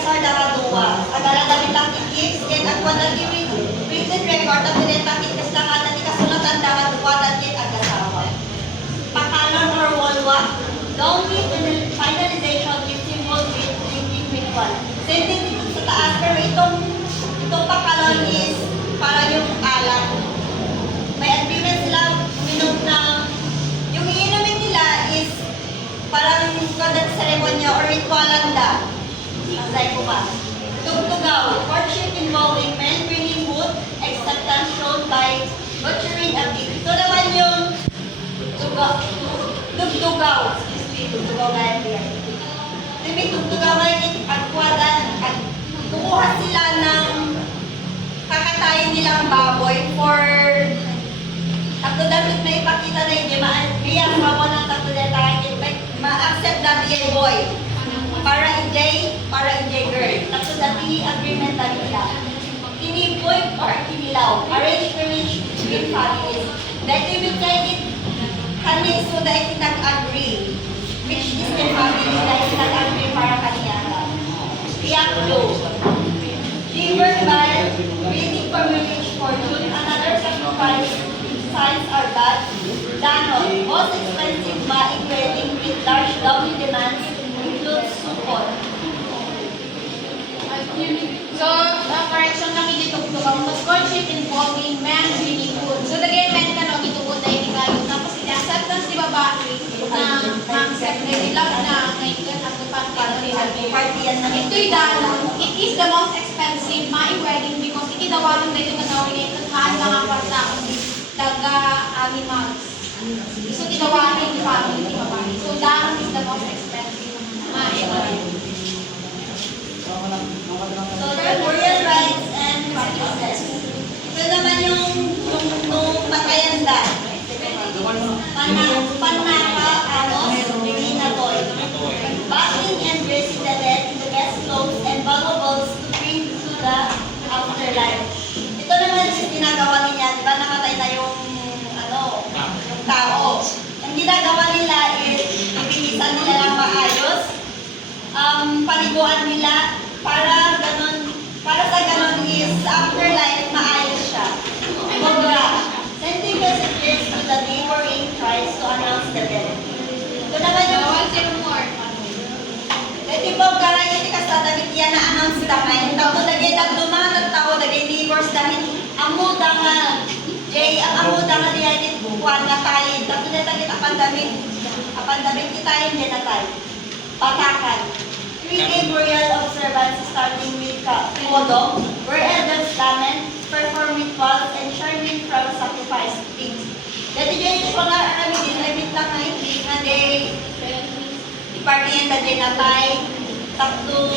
kasar daraduwa. Agara damit lang ikis, ken agwa na di written record at niretakit kas lang ata di kasulatan daraduwa datit agasawa. Pakalon or walwa, don't need finalization with symbol with drinking ritual. Same thing dito sa taas, pero itong pakalon is para yung alak. May agreement sila uminom ng, yung iinumin nila is parang conduct ceremony or ritualan da. Asay ko ba? Tugtugaw, courtship involving men bringing food, acceptance shown by butchering a pig. Ito naman yung tugtugaw. Excuse me, tugtugaw na yan. May tugtugaw na yung agwadan. Kukuha sila ng kakatayin nilang baboy for takto damit na ipakita na yung iyang baboy ng takto na tayo. Ma-accept na yung boy. Para enjoy girl. Takto na agreement na nila. Tiniboy or tinilaw. Arrange marriage between families. Dahil ibig kayo kami so dahil nag-agree. Which is the family dahil nag-agree para kaniya. Iyaklo. Giver by waiting for marriage fortune. Another sacrifice signs are bad. Danon. Most expensive buying wedding with large double demands includes support. So, correction kami dito kung mas courtship involving men bringing food. So, again, men ka no, gitugod na hindi kayo. Tapos, acceptance di babae na ang secretary love na ngayon at party ito'y danon. It is the most expensive my wedding because ikidawanan na ito na nawin at kaan lang ang parta daga animals. So, kidawanan yung family di babae. So, danon is the most expensive my wedding. So, burial rites and practices. Ito naman yung patayan da. Panaka, anos, minatoy. Bathing and dressing the dead in the best clothes and valuables to bring to the afterlife. Ito naman yung ginagawa niya, di ba namatay na yung tao. Ang ginagawa nila is ipinisan nila ng maayos, paliguan nila, para sa ganon is afterlife maayos siya. Kumbaga, sending messages to the neighboring tribes to announce the death. Ito naman yung Ito karay iti kasadagit yan na announce damay. Tapos dagay nagduman at tao dagay neighbors dahil amuda nga amuda nga diyan buwan na tayo. Tapos dagit apandamit kita yung dinatay. Patakan. 3-day burial observance starting with Kodo, where elders lament, perform rituals, and sharpening from sacrifice pigs. Dati dyan yung mga aramid din, ay bitlang na hindi na day, ipartiyan na din natay, takto,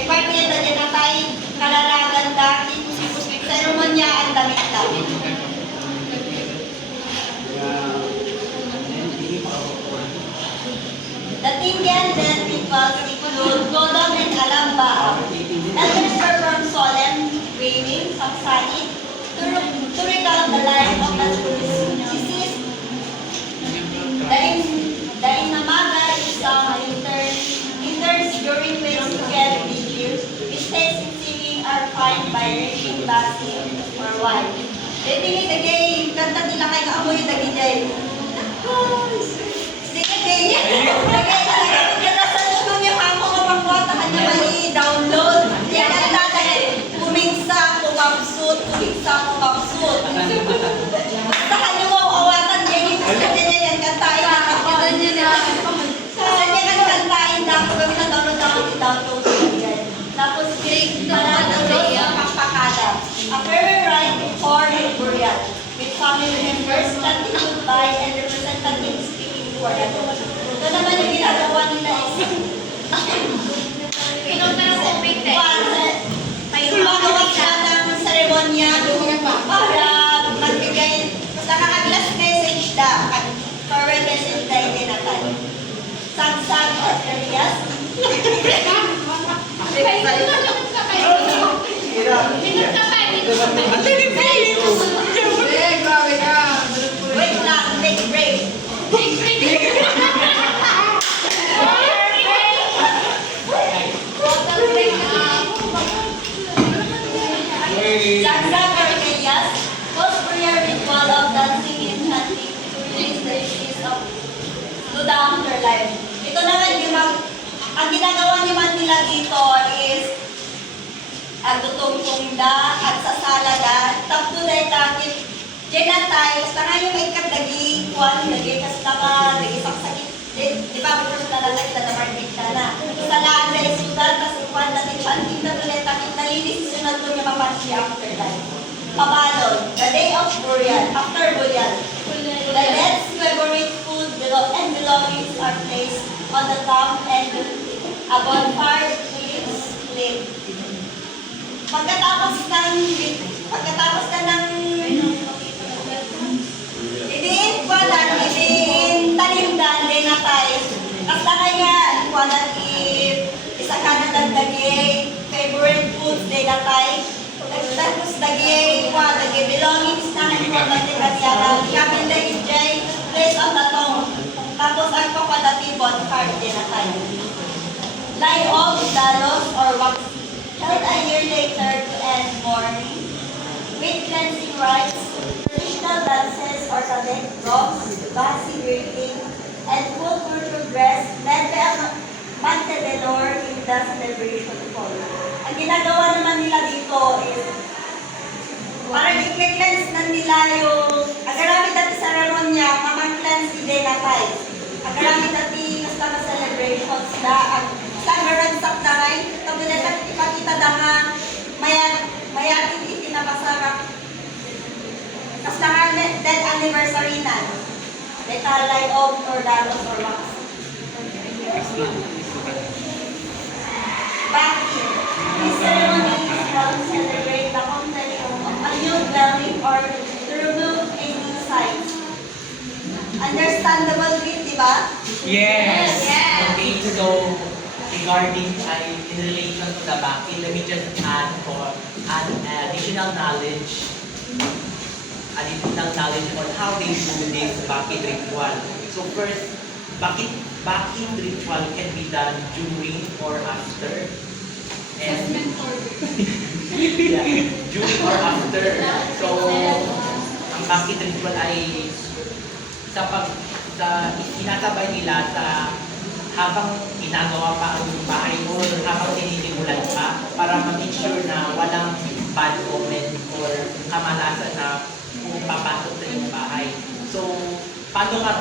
ipartiyan na din natay, kalalagan dati, kusipus, seremonya, ang damit-damit. The Tindian death rituals include Godam and Alamba. Elders perform solemn wailing, saksait, to recount the life of the deceased. The Inamaga is interns during ways to get vigil. Mistakes in singing are fined by reaching basi or wine. Tingin dagay, kanta nila kay kaamoy dagay dagay. Download. Yan ang tatay. Kumingsa ko kapsut. Basta kanyo mo awatan yan. Yung kanya yan kantain. Nakakitan niya na. Saan niya kan kantain na ako gawin na download. Tapos download ang pampakada. A very right for a burial. With family members chanting goodbye and representatives speaking for them. Ito naman yung ginagawa nila is Sumagawa siya ng seremonya para magbigay, basta nakag-last message da, forward message da yung tinatay. Sagsag or Elias. Wait lang, take break. afterlife. Ito naman, ang ginagawa naman nila dito is agutong-tungda at sasalada. Tapos na itakit. Diyan tayo. Basta nga yung ikadagi, kuwan, lagi, kasi dagi sakit. Di ba, first na lalaki na namarkit ka na. Sa lada, sudan, tapos kuwan natin, chanting na tulit, takit nalinis, sunod ko niya mapansi afterlife. Pabalon, the day of burial, after burial. The dead's favorite food and belongings are placed on the top and a bonfire is lit. Pagkatapos ka ng idiin talimdan din na tayo. Basta kaya, isa ka na dagdagi, favorite foods din na tayo. Tapos dagi belongings na important din kanya. Kami dagi jay, place on the tongue. Tapos ang papadati bonfire din na tayo. Lie off, dalos, or wax. Held a year later to end mourning. With cleansing rites, traditional dances or select ropes, basi drinking, and full cultural dress led by a Mantebelor in the celebration follow. Ang ginagawa naman nila dito is parang i-cleanse na nila yung agarami dati sa Raronya, mamang-cleanse din na tayo. Agarami dati basta na celebrations na at standard sa taray, tapos ipakita na nga mayatin itinapasarap. Tapos na nga dead anniversary na. Detalay of or dalos or wax. Backing. This ceremony is held to celebrate the completion of a new dwelling or to remove any signs. Understandable bit, di ba? Yes. Yes. Okay, so regarding in relation to the Baki, let me just add additional knowledge on how they do this Baki ritual. So first, Baki ritual can be done during or after. And yeah, during or after. So ang Baki ritual ay sinasabay nila sa habang ginagawa pa ang bahay o habang sinisimulan pa para ma-make sure na walang bad omen or kamalasan na papasok sa iyong bahay. So, paano nga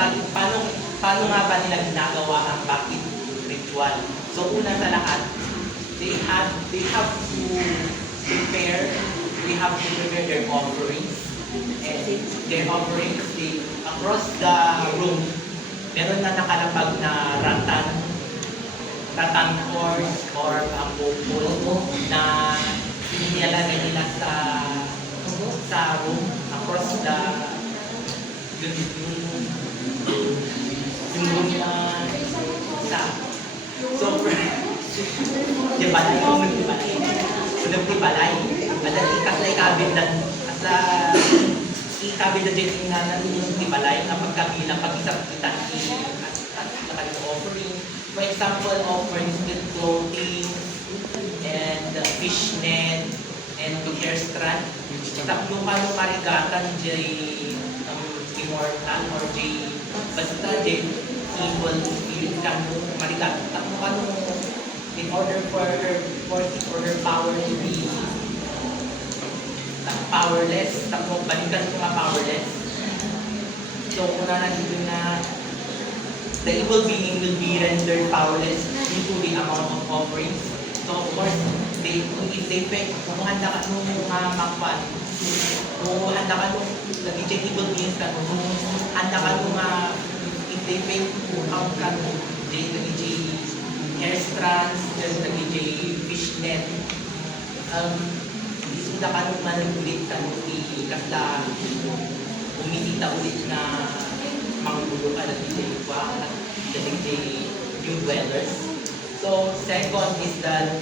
ba nila ginagawa ang Baki ritual? So, una sa lahat, they have to prepare their offerings. And their offerings, across the room, meron na nakalapag na rattan horse or bamboo na nilalagay nila sa room across the yung room na sa so di balay ada ikas ikabin dan asa ikabin dan din nga yung di balay na pagkabilang pag-isap kita at offering. For example, offerings with clothing and fishnet and hair strand. Tapos paano marigatan jay immortal or jay basta jay evil spirit kano marigatan. Tapos paano in order for her power to be powerless, tapos balikan ko nga powerless. So una na dito na the evil being will be rendered powerless due to the amount of offerings. So of course, if they pay, kumuhanda ka nung makwan, kumuhanda ka nung nag-check evil beings ka nung handa ka nung if they pay, kumuhanda ka nung nag-check hair strands, nag-check fishnet, isunda ka nung manulit ka nung kasla umisita ulit na manggulo ka na DJ Iwa at DJ new dwellers. So, second is that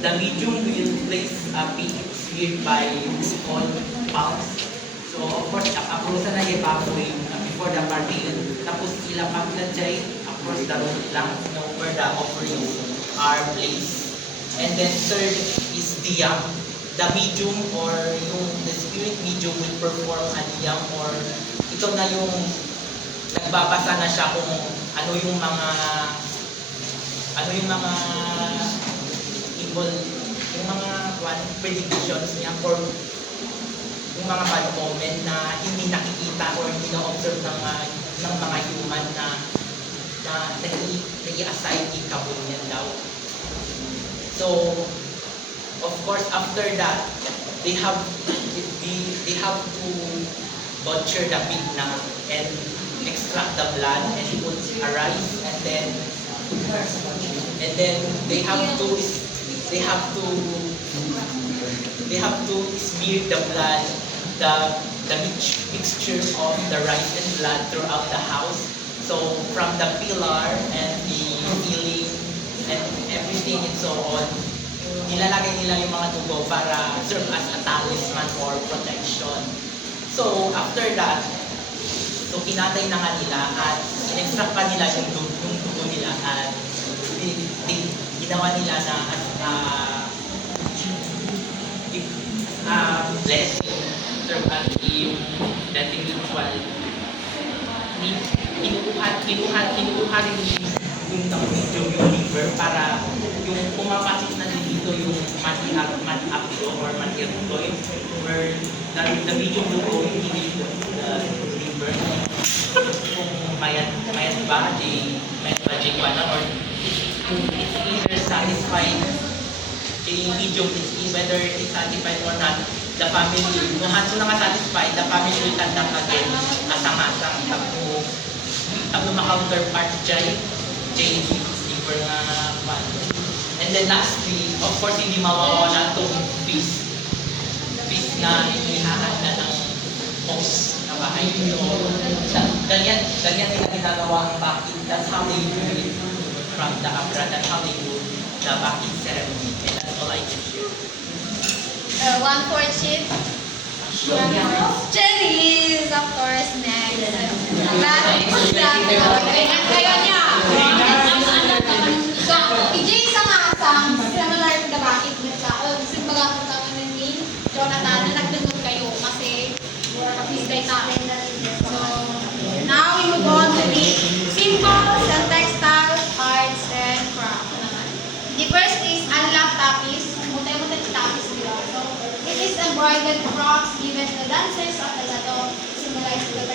the medium will place a piece by all pounds. So, of course, approach na yung baboy before the party. Tapos sila pag-jay across the road lang where the offerings are placed. And then third is diyang. The medium or the spirit medium will perform a diyang or ito na yung nagbabasa na siya kung ano yung mga yung mga predictions niya for yung mga bad moment na hindi nakikita or hindi na-observe ng mga human na nag-i-assign ni kabunyan daw. So, of course, after that, they have to butcher the pig na and extract the blood and put a rice and then they have to smear the blood, the mixture of the rice and blood throughout the house. So from the pillar and the ceiling and everything and so on, nilalagay nila yung mga dugo para serve as a talisman or protection. So after that, so kinatay na nga nila at in-extract pa nila yung dugo nila at ginawa nila na blessing serve as yung dating ritual. Kinuha rin yung liver para yung pumapasok na dito yung mati-apio or mati-apio where the medium dugo yung the liver kung mayat ba J1 or it's either satisfied medium is whether it's satisfied or not, the family, kung hanso na satisfied, the family will conduct again asang-asang tapno ma-counterpart J liver nga pan. And then lastly, of course, hindi mawawala itong feast na inihahanda ng host na bahay. So, ganyan nila ginagawa ang bakit. That's how they do it from the abroad. That's how they do the bakit ceremony. And that's all I can share. 1/4 sheet. Cherries, of course, next. Ganyan kayo niya. So, EJ isang asang, similar to the bakit with tao. Kasi pag-akot kami ni Jonathan na nagdunod kayo kasi kapis tayo. So, now we move on to the symbols and textile arts and craft. The first is unlock tapis. Mutay-mutay sa tapis nila. So, it is embroidered frocks given to the dancers of the gato, symbolize the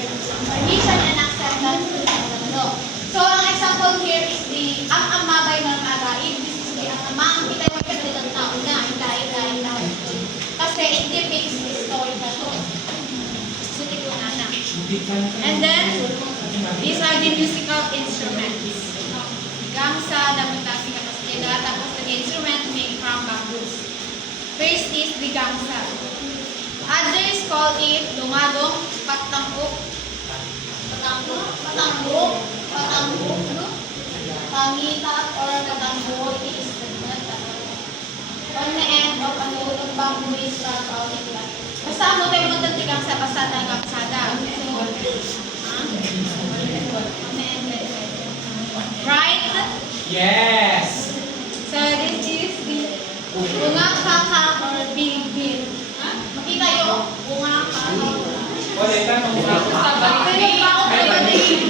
permission and acceptance to the gato. So, ang example here is the ang amabay ng agaib. This is the ang amang kita yung kanilang tao na dahil na. Kasi it depicts historical truth. Sutik ko na. And then, these are the musical instruments. Gangsa, damutasi ka pasila, tapos the instrument made from bamboos. First is the gangsa. Others call it dumadong, patangkok, no? Pangitat or katanggo, it is on the end of a load of bamboo is cut out in one. Basta ano tayo magtatigang sa pasada ng kapsada. Right? Yes! So this is the bunga kaka or bilbil. Makita yun? Bunga kaka. Wala ka nung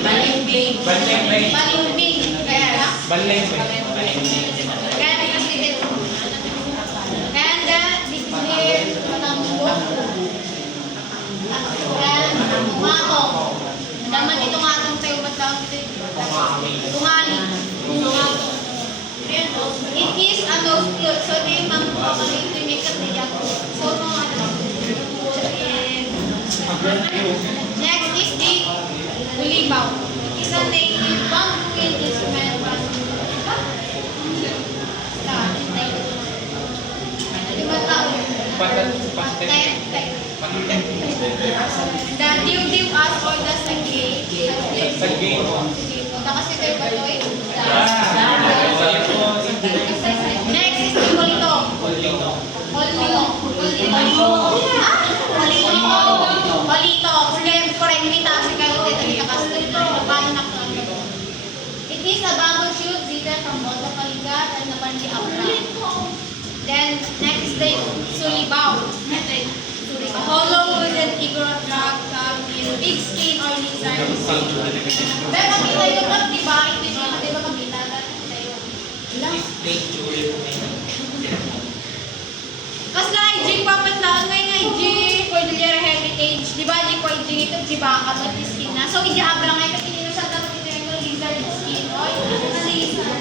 Balimbing. Balimbing. Balimbing. Kaya Balimbing. Kaya kasi dito. And this is the matambok. And umato. Naman dito nga itong tayo ba't lang dito? Tungali. Umato. It is a nose flute. So, ito yung mga kami ito yung ikat niya. So, next is the ulibaw. It's a native bamboo instrument. The diw-diw as or the sagay. Sagay. Kasi kayo ba ito eh? Ah! Next is the polito. Polito. Sige, correct me kasi kayo dito kasi paano na it is a bamboo tube seated from both the paligat and the panji upright. Then, next is the sulibaw. A hollow wooden figure of rock carved in pig skin or lizard Pero makita yung map, di ba? Ito yung mga, di ba makita? Makita yun. Display during ceremony. Mas na IG papat lang ngay IG Cordillera Heritage. Di ba IG ko IG ito di ba kapat skin na. So IG abra ngay kasi nino sa dapat ito yung lizard skin. Oy, lizard.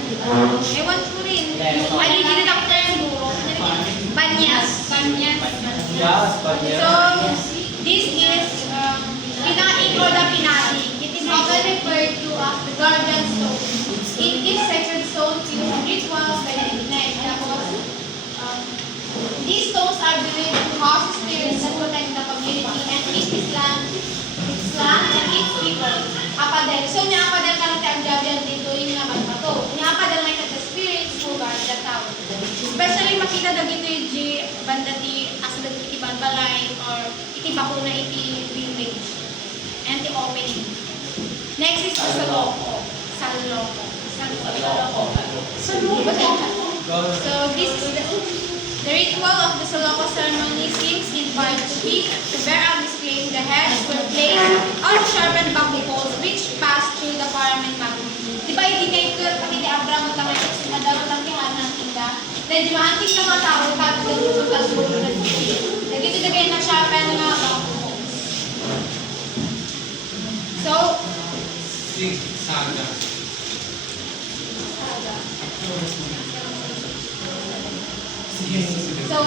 Ewan ko rin. Ay IG na doctor siguro. Banyas. Banyas. Yes, but So this is pinaka-intro na pinali. It is often referred to as the guardian stone. It is sacred stone used in rituals by the Indians. These stones are believed to house spirits that protect the community and teach Islam and its people. Apadel. So, niya apadel ka lang ang jabian dito yung naman pa to. Niya apadel lang ka spirits who guard the town. Especially makita na dito yung banda di asad iti balbalay or iti bako na iti village and the opening. Next is the Saloko. Saloko. So, this is the ritual of the Saloko ceremony seems in part to be to bear out this claim. The heads were placed on sharpened bamboo poles which passed through the parliament bamboo. Di ba i-dictate ko pati di Abraham at ang ito sinadaw lang yung ng tinda? Dahil di ba antik na mga tao kagawin ko sa kalsulo ng titi. Nagito na kayo na sharpen ng mga bamboo poles. So, Saga. So,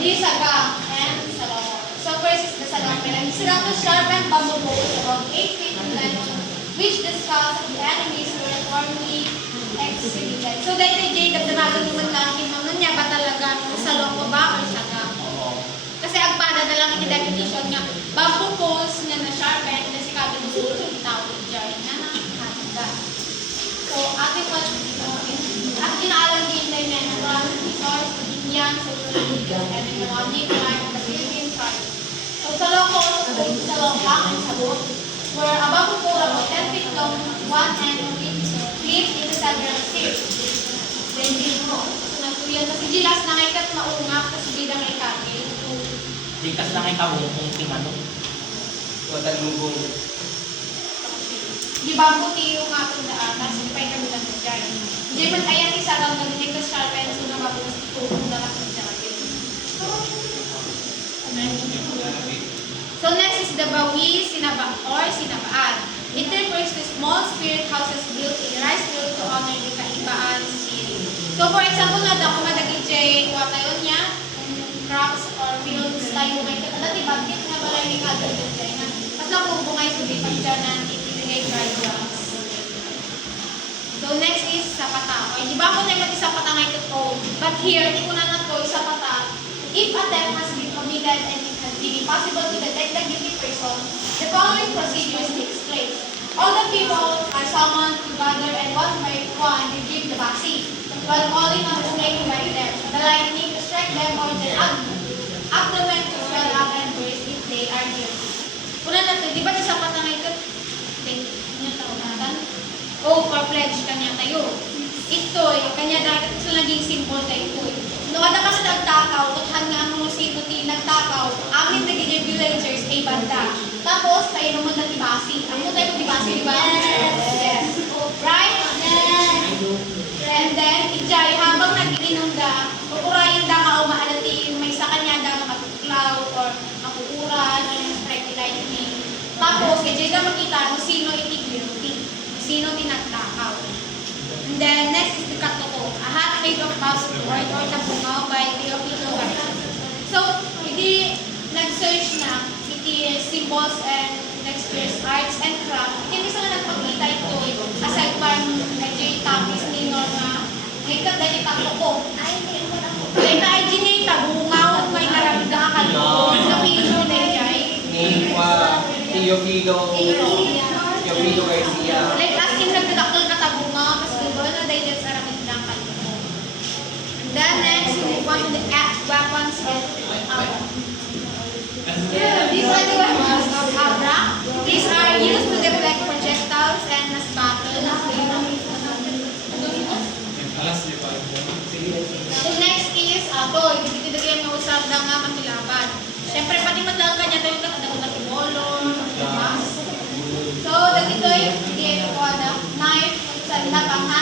this saga and saloko. So, first is the saga. The saga was sharpened bamboo poles about 8 feet in length, which the skulls of the enemies were formally exhibited. So, dahil Jay, nagdanagan naman lang kinunan niya ba talaga saloko ba or saga? Kasi agpada na lang yung definition nga, bamboo poles nga na-sharpen na si Kabin Ulo, yung tawag dyan na nakakanda. So, ating what at inaalam din tayo na maraming resource, Indian, social and economic life of the Philippine tribe. So, sa Locos, sa Longkang and Sabot, were above the about 10 feet long, one end of it clipped into several shapes. Then, dito, so nagtuyan kasi gilas na ngay kat maungap, kasi bidang ngay kake. Likas lang ay kabungkong tingano. Tagalugong. Di ba po tiyo nga itong daan, tapos di pa yung kabilang ng dyan. Di ba ayan isa lang na hindi ko sharpen, so nababos itong na lang ng dyan. So next is the bawi, or sinabaan. It refers to small spirit houses built in rice field to honor the kaibaan spirit. So for example, na daw kung madagit jay, kuha tayo niya, crops or fields tayo may dati bakit nga balay ni kadagit jay na. Mas napubungay sa di pagdyan na itinigay dry grass. So next is sapata. Okay, di ba ako na yung sapata nga ito? But here, di ko na to sapata. If a theft has been committed and it has been impossible to detect the guilty person, the following procedures takes place. All the people are summoned to gather and one by one retrieve the basi, while calling on the snake to bite them, the lightning to strike them, or the abdomen to swell up and burst if they are guilty. Una na to, di ba sa sapata nga ito? Niya taunatan? O, pledge kanya tayo. Ito, kanya dahil ito naging symbol tayo ito. Noon na kasi nagtakaw, uthan nga ang mga sinuti nagtakaw, amin nagiging villagers ay banda. Tapos, tayo naman na tibasi. Ang mo tayo tibasi, di ba? Yes. Right? Yes. And then, ijay, habang nag-iinunda, ukurayin da ka o maalati, may sa kanya da matuklaw or makukuran, or yung strike lightning. Tapos, ijay da makita kung sino iti guilty, sino tinagtakaw. And then, next is the katoko, a hat made of passport or tabungaw by Teofilo Garcia. So, hindi nag-search na iti symbols and next is arts and craft. Hindi sa nga nagpakita ito, aside from medyo tapis ni Norma, ngayon dahil katoko. Dahil na ay niya tabungaw, may naramid na kakaloko, sa pilo na jay. Ni Teofilo Garcia. Like, as in, nagdadakol na tabungaw, mas gano'n na dahil sa naramid na kakaloko. And then next, we want the weapons and these are the weapons of Abra. These are used to deflect projectiles and as battle. So next is ito, ibigay na kayo mausap na nga makilaban. Siyempre, pati matlaga